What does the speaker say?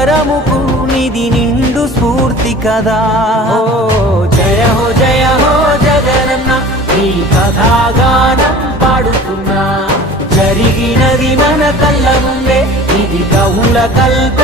యువతరముకు నిధి నిండు స్ఫూర్తి కదా. జయ హో జయ హో జగనన్న ఈ కథాగానం పాడుతున్నా. జరిగినది మన కళ్ళ ముందే ఇది కవుల కల్ప